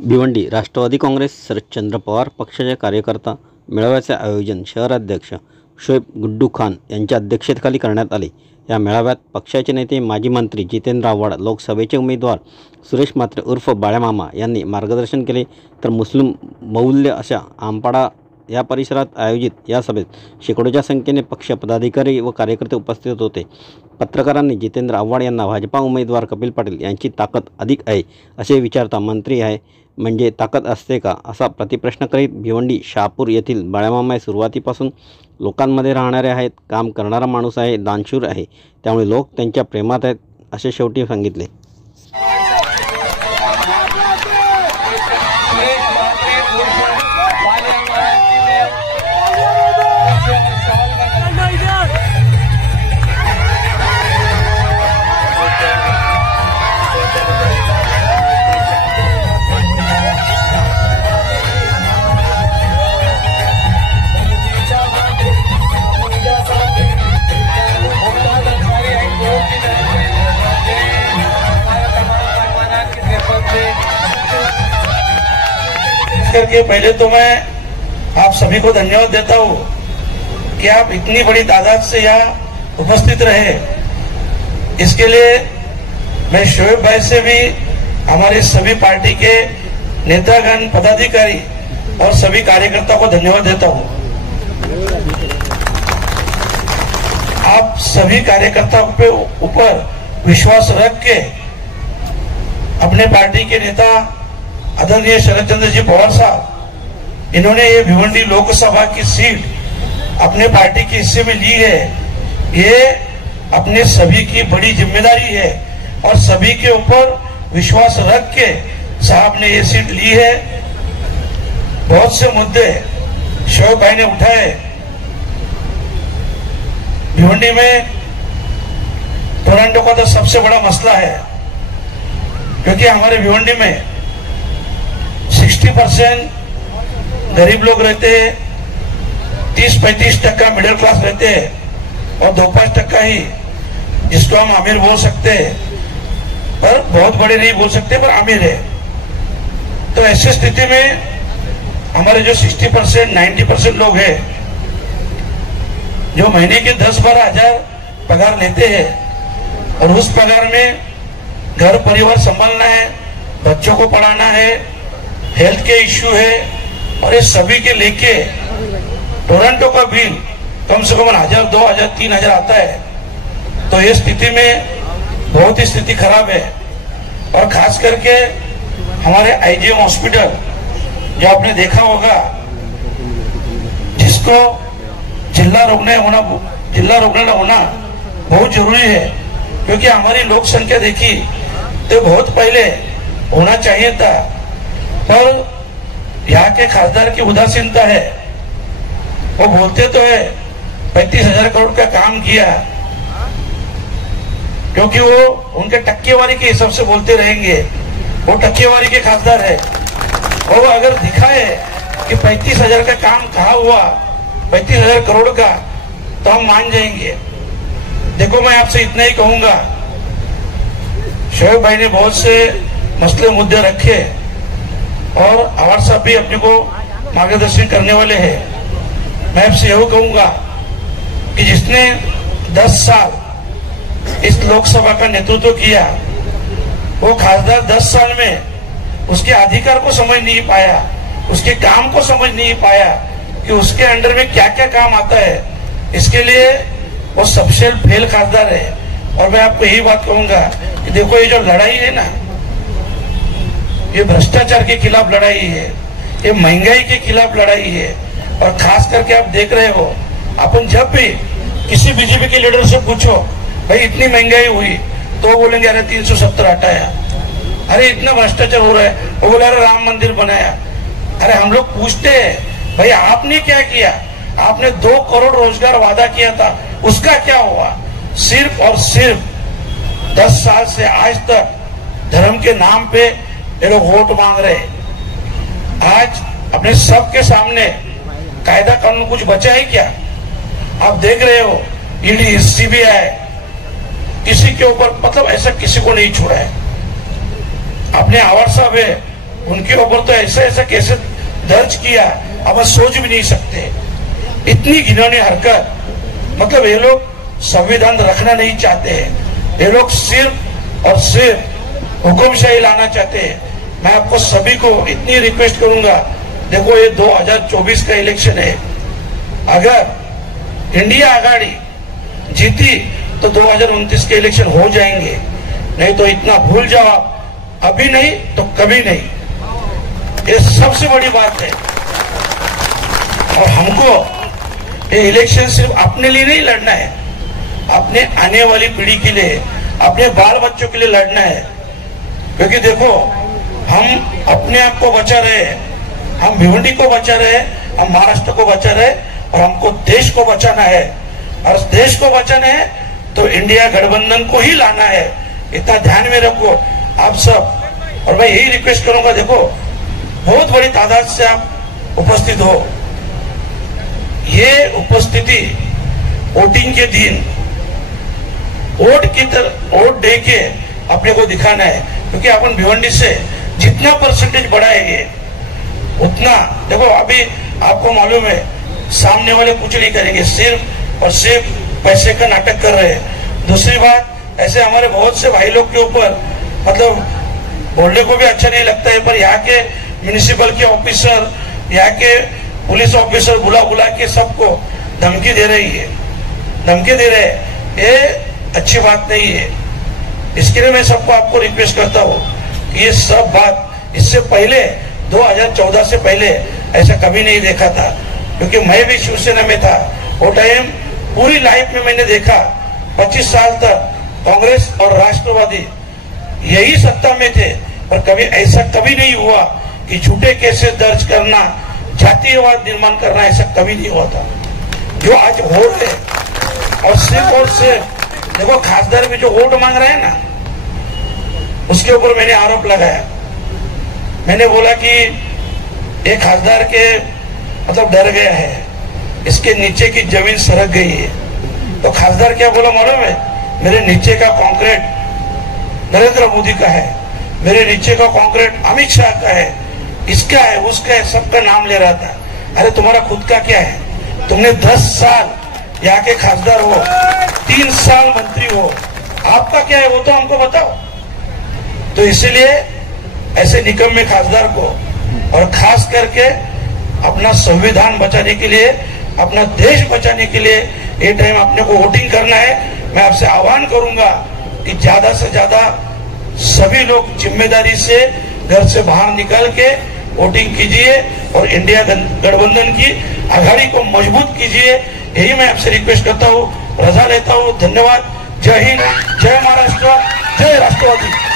भिवंडी राष्ट्रवादी काँग्रेस शरदचंद्र पवार पक्षाचे कार्यकर्ता मेळाव्याचे आयोजन शहराध्यक्ष शोएब गुड्डू खान यांच्या अध्यक्षतेखाली करण्यात आले। या मेळाव्यात पक्षाचे नेते माजी मंत्री जितेंद्र आव्हाड, लोकसभेचे उमेदवार सुरेश म्हात्रे उर्फ बाळ्यामामा यांनी मार्गदर्शन केले। तर मुस्लिम मौल्य अशा आमपाडा या परिसरात आयोजित या सभेत शेकडोच्या संख्येने पक्ष पदाधिकारी व कार्यकर्ते उपस्थित होते। पत्रकारांनी जितेंद्र आव्हाड यांना भाजपा उमेदवार कपिल पाटील यांची ताकद अधिक आहे असे विचारता मंत्री आहे म्हणजे ताकद असते का असा प्रतिप्रश्न करीत भिवंडी शहापूर येथील बाळ्यामामा सुरुवातीपासून लोकांमध्ये राहणारे आहेत, काम करणारा माणूस आहे, दानशूर आहे, त्यामुळे लोक त्यांच्या प्रेमात आहेत असे शेवटी सांगितले। करके पहले तो मैं आप सभी को धन्यवाद देता हूँ कि आप इतनी बड़ी तादाद से यहाँ उपस्थित रहे। इसके लिए मैं शोएब भाई से भी हमारे सभी पार्टी के नेतागण, पदाधिकारी और सभी कार्यकर्ताओं को धन्यवाद देता हूँ। आप सभी कार्यकर्ताओं पे ऊपर विश्वास रख के अपने पार्टी के नेता आदरणीय शरदचंद्र जी पवार साहब, इन्होंने ये भिवंडी लोकसभा की सीट अपने पार्टी के हिस्से में ली है। ये अपने सभी की बड़ी जिम्मेदारी है और सभी के ऊपर विश्वास रख के साहब ने ये सीट ली है। बहुत से मुद्दे शोएब भाई ने उठाए। भिवंडी में टोरंटो का तो सबसे बड़ा मसला है, क्योंकि हमारे भिवंडी में 60% गरीब लोग रहते हैं, 30-35% मिडिल क्लास रहते हैं और 2-5% ही जिसको हम अमीर बोल सकते हैं, पर बहुत बड़े नहीं बोल सकते, पर अमीर है। तो ऐसी स्थिति में हमारे जो 60% 90% लोग हैं, जो महीने के 10-12 हजार पगार लेते हैं और उस पगार में घर परिवार संभालना है, बच्चों को पढ़ाना है, हेल्थ के इश्यू है, और ये सभी के लेके टोरंटो का बिल कम से कम 1000, 2000, 3000 आता है। तो ये स्थिति में बहुत ही स्थिति खराब है। और खास करके हमारे आईजीएम हॉस्पिटल जो आपने देखा होगा, जिसको जिला रुग्णालय होना बहुत जरूरी है, क्योंकि हमारी लोक संख्या देखी तो बहुत पहले होना चाहिए था, पर यहाँ के खासदार की उदासीनता है। वो बोलते तो है 35,000 करोड़ का काम किया, क्योंकि वो उनके टक्केवारी के हिसाब से बोलते रहेंगे। वो टक्केवारी के खासदार है, और वो अगर दिखाए कि 35,000 का काम कहाँ हुआ, 35,000 करोड़ का, तो हम मान जाएंगे। देखो, मैं आपसे इतना ही कहूंगा, शोएब भाई ने बहुत से मसले मुद्दे रखे और आवाड साहब भी अपने को मार्गदर्शन करने वाले हैं। मैं आपसे यही कहूंगा कि जिसने 10 साल इस लोकसभा का नेतृत्व किया, वो खासदार 10 साल में उसके अधिकार को समझ नहीं पाया, उसके काम को समझ नहीं पाया कि उसके अंडर में क्या क्या काम आता है। इसके लिए वो सबसे फेल खासदार है। और मैं आपको यही बात कहूंगा कि देखो, ये जो लड़ाई है ना, ये भ्रष्टाचार के खिलाफ लड़ाई है, ये महंगाई के खिलाफ लड़ाई है। और खास करके आप देख रहे हो, अपन जब भी किसी बीजेपी के लीडर से पूछो, भाई इतनी महंगाई हुई, तो बोलेंगे अरे 370 हटाया, अरे इतना भ्रष्टाचार हो रहा है, वो बोले अरे राम मंदिर बनाया। अरे हम लोग पूछते हैं, भाई आपने क्या किया? आपने 2 करोड़ रोजगार वादा किया था, उसका क्या हुआ? सिर्फ और सिर्फ 10 साल से आज तक धर्म के नाम पे ये लोग वोट मांग रहे। आज अपने सबके सामने कायदा कानून कुछ बचा है क्या? आप देख रहे हो, ईडी, सीबीआई किसी के ऊपर, मतलब ऐसा किसी को नहीं छोड़ा है। अपने आवाड साहब है, उनके ऊपर तो ऐसा ऐसा केस दर्ज किया, अब सोच भी नहीं सकते। इतनी घिनौनी हरकत, मतलब ये लोग संविधान रखना नहीं चाहते हैं, ये लोग सिर्फ और सिर्फ हुकुमशाही लाना चाहते हैं। मैं आपको सभी को इतनी रिक्वेस्ट करूंगा, देखो ये 2024 का इलेक्शन है, अगर इंडिया आघाड़ी जीती तो 2029 के इलेक्शन हो जाएंगे, नहीं तो इतना भूल जाओ आप, अभी नहीं तो कभी नहीं। ये सबसे बड़ी बात है। और हमको ये इलेक्शन सिर्फ अपने लिए नहीं लड़ना है, अपने आने वाली पीढ़ी के लिए, अपने बाल बच्चों के लिए लड़ना है। क्योंकि देखो, हम अपने आप को बचा रहे हैं, हम भिवंडी को बचा रहे हैं, हम महाराष्ट्र को बचा रहे हैं, और हमको देश को बचाना है। और देश को बचाना है तो इंडिया गठबंधन को ही लाना है, इतना ध्यान में रखो आप सब। और मैं यही रिक्वेस्ट करूंगा, देखो बहुत बड़ी तादाद से आप उपस्थित हो, ये उपस्थिति वोटिंग के दिन वोट की तरह वोट दे के अपने को दिखाना है। क्योंकि अपन भिवंडी से जितना परसेंटेज बढ़ाएंगे उतना, देखो अभी आपको मालूम है सामने वाले कुछ नहीं करेंगे, सिर्फ और सिर्फ पैसे का नाटक कर रहे हैं। दूसरी बात, ऐसे हमारे बहुत से भाई लोग के ऊपर, मतलब बोलने को भी अच्छा नहीं लगता है, पर यहाँ के म्युनिसिपल के ऑफिसर, यहाँ के पुलिस ऑफिसर बुला बुला के सबको धमकी दे रही है, धमकी दे रहे हैं। ये अच्छी बात नहीं है। इसके लिए मैं सबको आपको रिक्वेस्ट करता हूँ कि ये सब बात इससे पहले 2014 से पहले ऐसा कभी नहीं देखा था। क्योंकि मैं भी शिवसेना में था, वो टाइम पूरी लाइफ में मैंने देखा 25 साल तक कांग्रेस और राष्ट्रवादी यही सत्ता में थे, पर कभी ऐसा कभी नहीं हुआ कि झूठे केसेस दर्ज करना, जातीयवाद निर्माण करना, ऐसा कभी नहीं हुआ था जो आज हो रहे। और सिर्फ देखो, खासदार भी जो वोट मांग रहे हैं ना, उसके ऊपर मैंने आरोप लगाया। मैंने बोला कि एक खासदार के मतलब डर गया है, इसके नीचे की जमीन सरक गई है। तो खासदार क्या बोला मालूम है? मेरे नीचे का कंक्रीट नरेंद्र मोदी का है, मेरे नीचे का कंक्रीट अमित शाह का है, इसका है, उसका है, सबका नाम ले रहा था। अरे तुम्हारा खुद का क्या है? तुमने 10 साल यहाँ के खासदार हो, 3 साल मंत्री हो, आपका क्या है वो तो हमको बताओ। तो इसीलिए ऐसे निकम्मे खासदार को, और खास करके अपना संविधान बचाने के लिए, अपना देश बचाने के लिए ये टाइम अपने को वोटिंग करना है। मैं आपसे आह्वान करूंगा कि ज्यादा से ज्यादा सभी लोग जिम्मेदारी से घर से बाहर निकल के वोटिंग कीजिए और इंडिया गठबंधन की आघाड़ी को मजबूत कीजिए। यही मैं आपसे रिक्वेस्ट करता हूँ, रजा लेता हूँ। धन्यवाद। जय हिंद, जय महाराष्ट्र, जय राष्ट्रवादी।